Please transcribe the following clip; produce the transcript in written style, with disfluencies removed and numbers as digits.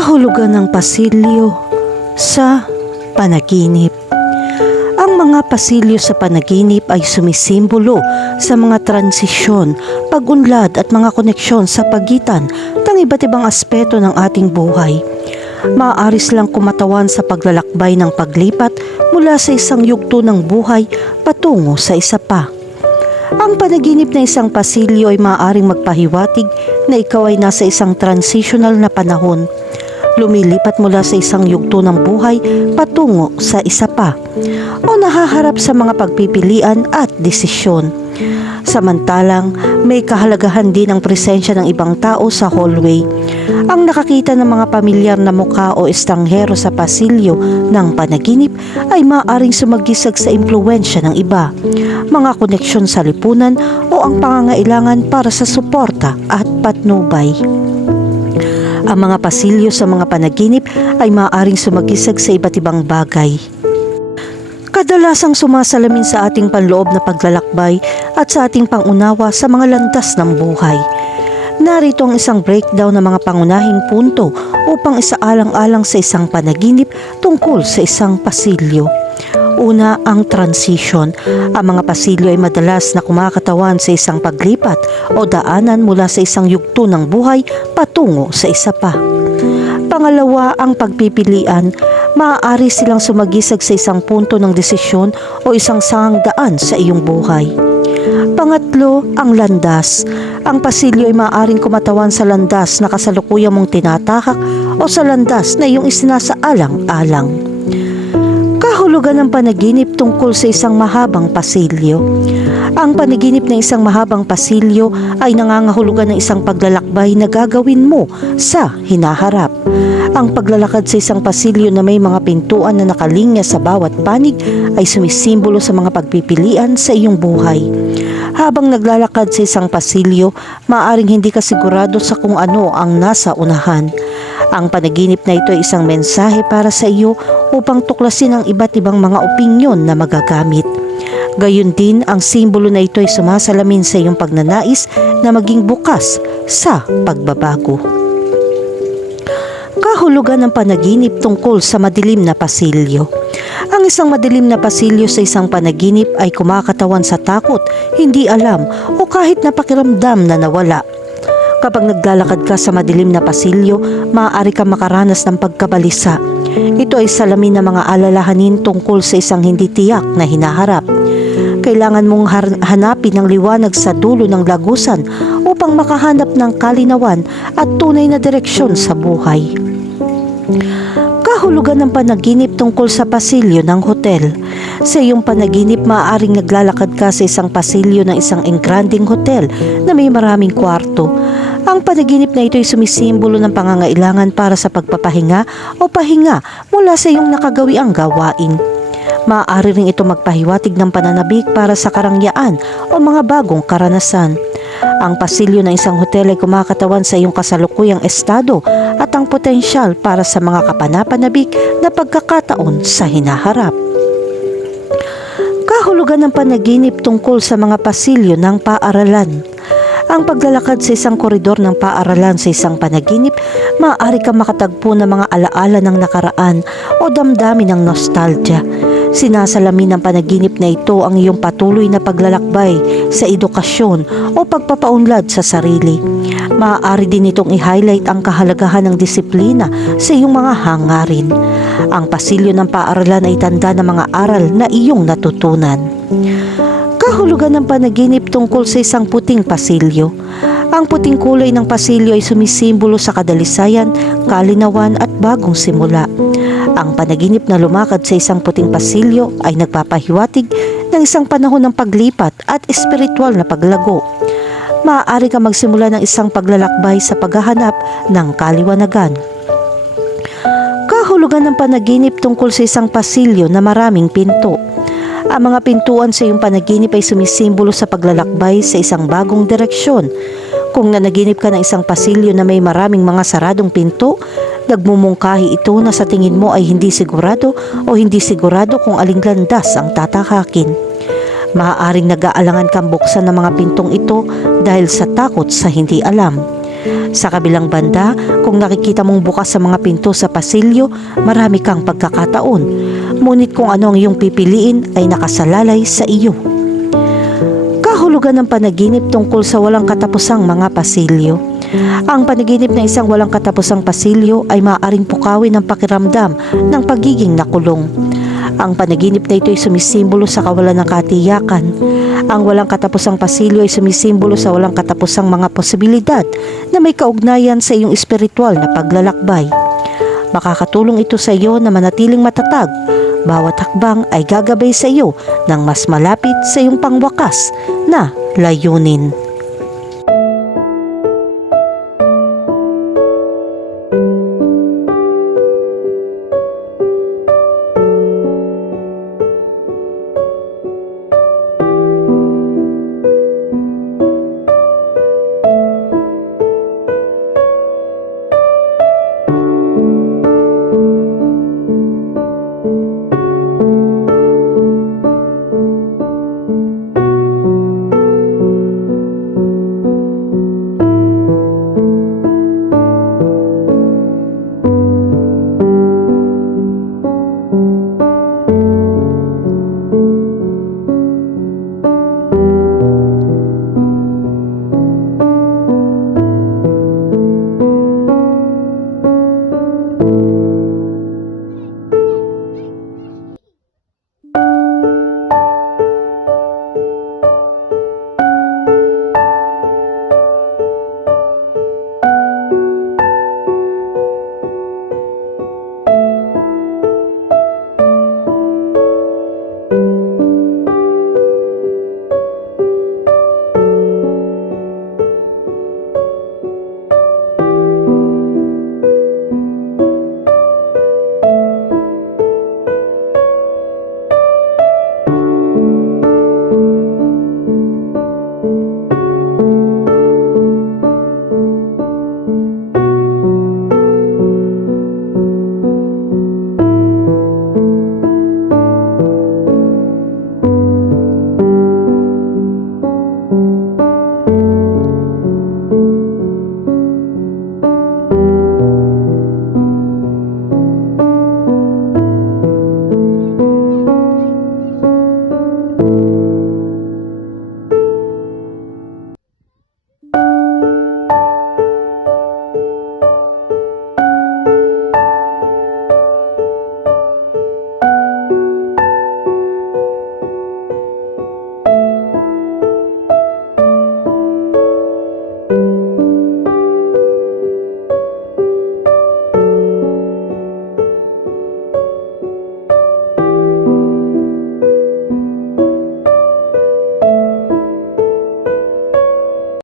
Kahulugan ng pasilyo sa panaginip. Ang mga pasilyo sa panaginip ay sumisimbolo sa mga transisyon, pag-unlad at mga koneksyon sa pagitan ng iba't ibang aspeto ng ating buhay. Maaari silang kumatawan sa paglalakbay ng paglipat mula sa isang yugto ng buhay patungo sa isa pa. Ang panaginip na isang pasilyo ay maaaring magpahiwatig na ikaw ay nasa isang transitional na panahon. Lumilipat mula sa isang yugto ng buhay patungo sa isa pa o nahaharap sa mga pagpipilian at desisyon. Samantalang may kahalagahan din ang presensya ng ibang tao sa hallway. Ang nakakita ng mga pamilyar na mukha o estanghero sa pasilyo ng panaginip ay maaaring sumagisag sa impluwensya ng iba, mga koneksyon sa lipunan o ang pangangailangan para sa suporta at patnubay. Ang mga pasilyo sa mga panaginip ay maaaring sumagisag sa iba't ibang bagay. Kadalasang sumasalamin sa ating panloob na paglalakbay at sa ating pangunawa sa mga landas ng buhay. Narito ang isang breakdown ng mga pangunahing punto upang isaalang-alang sa isang panaginip tungkol sa isang pasilyo. Una, ang transition. Ang mga pasilyo ay madalas na kumakatawan sa isang paglipat o daanan mula sa isang yugto ng buhay patungo sa isa pa. Pangalawa, ang pagpipilian. Maaari silang sumagisag sa isang punto ng desisyon o isang sangang daan sa iyong buhay. Pangatlo, ang landas. Ang pasilyo ay maaaring kumatawan sa landas na kasalukuyan mong tinatahak o sa landas na iyong isinasaalang-alang. Kahulugan ng panaginip tungkol sa isang mahabang pasilyo. Ang panaginip ng isang mahabang pasilyo ay nangangahulugan ng isang paglalakbay na gagawin mo sa hinaharap. Ang paglalakad sa isang pasilyo na may mga pintuan na nakalinya sa bawat panig ay sumisimbolo sa mga pagpipilian sa iyong buhay. Habang naglalakad sa isang pasilyo, maaaring hindi ka sigurado sa kung ano ang nasa unahan. Ang panaginip na ito ay isang mensahe para sa iyo upang tuklasin ang iba't ibang mga opinyon na magagamit. Gayun din, ang simbolo na ito ay sumasalamin sa iyong pagnanais na maging bukas sa pagbabago. Kahulugan ng panaginip tungkol sa madilim na pasilyo. Ang isang madilim na pasilyo sa isang panaginip ay kumakatawan sa takot, hindi alam o kahit napakiramdam na nawala. Kapag naglalakad ka sa madilim na pasilyo, maaari kang makaranas ng pagkabalisa. Ito ay salamin ng mga alalahanin tungkol sa isang hindi tiyak na hinaharap. Kailangan mong hanapin ang liwanag sa dulo ng lagusan upang makahanap ng kalinawan at tunay na direksyon sa buhay. Kahulugan ng panaginip tungkol sa pasilyo ng hotel. Sa iyong panaginip, maaaring naglalakad ka sa isang pasilyo ng isang engranding hotel na may maraming kwarto. Ang panaginip na ito ay sumisimbolo ng pangangailangan para sa pagpapahinga o pahinga mula sa iyong nakagawiang gawain. Maaari rin ito magpahiwatig ng pananabik para sa karangyaan o mga bagong karanasan. Ang pasilyo ng isang hotel ay kumakatawan sa iyong kasalukuyang estado at ang potensyal para sa mga kapanapanabik na pagkakataon sa hinaharap. Kahulugan ng panaginip tungkol sa mga pasilyo ng paaralan. Ang paglalakad sa isang koridor ng paaralan sa isang panaginip, maaari kang makatagpo ng mga alaala ng nakaraan o damdamin ng nostalgia. Sinasalamin ng panaginip na ito ang iyong patuloy na paglalakbay sa edukasyon o pagpapaunlad sa sarili. Maaari din itong i-highlight ang kahalagahan ng disiplina sa iyong mga hangarin. Ang pasilyo ng paaralan ay tanda ng mga aral na iyong natutunan. Kahulugan ng panaginip tungkol sa isang puting pasilyo. Ang puting kulay ng pasilyo ay sumisimbolo sa kadalisayan, kalinawan at bagong simula. Ang panaginip na lumakad sa isang puting pasilyo ay nagpapahiwatig ng isang panahon ng paglipat at espiritual na paglago. Maaari kang magsimula ng isang paglalakbay sa paghahanap ng kaliwanagan. Kahulugan ng panaginip tungkol sa isang pasilyo na maraming pinto. Ang mga pintuan sa iyong panaginip ay sumisimbolo sa paglalakbay sa isang bagong direksyon. Kung nanaginip ka ng isang pasilyo na may maraming mga saradong pinto, nagmumungkahi ito na sa tingin mo ay hindi sigurado o hindi sigurado kung aling landas ang tatakakin. Maaaring nag-aalangan kang buksan ng mga pintong ito dahil sa takot sa hindi alam. Sa kabilang banda, kung nakikita mong bukas sa mga pinto sa pasilyo, marami kang pagkakataon. Ngunit kung ano ang iyong pipiliin ay nakasalalay sa iyo. Kahulugan ng panaginip tungkol sa walang katapusang mga pasilyo. Ang panaginip ng isang walang katapusang pasilyo ay maaaring pukawin ang pakiramdam ng pagiging nakulong. Ang panaginip na ito ay sumisimbolo sa kawalan ng katiyakan. Ang walang katapusang pasilyo ay sumisimbolo sa walang katapusang mga posibilidad na may kaugnayan sa iyong espiritual na paglalakbay. Makakatulong ito sa iyo na manatiling matatag. Bawat hakbang ay gagabay sa iyo ng mas malapit sa iyong pangwakas na layunin.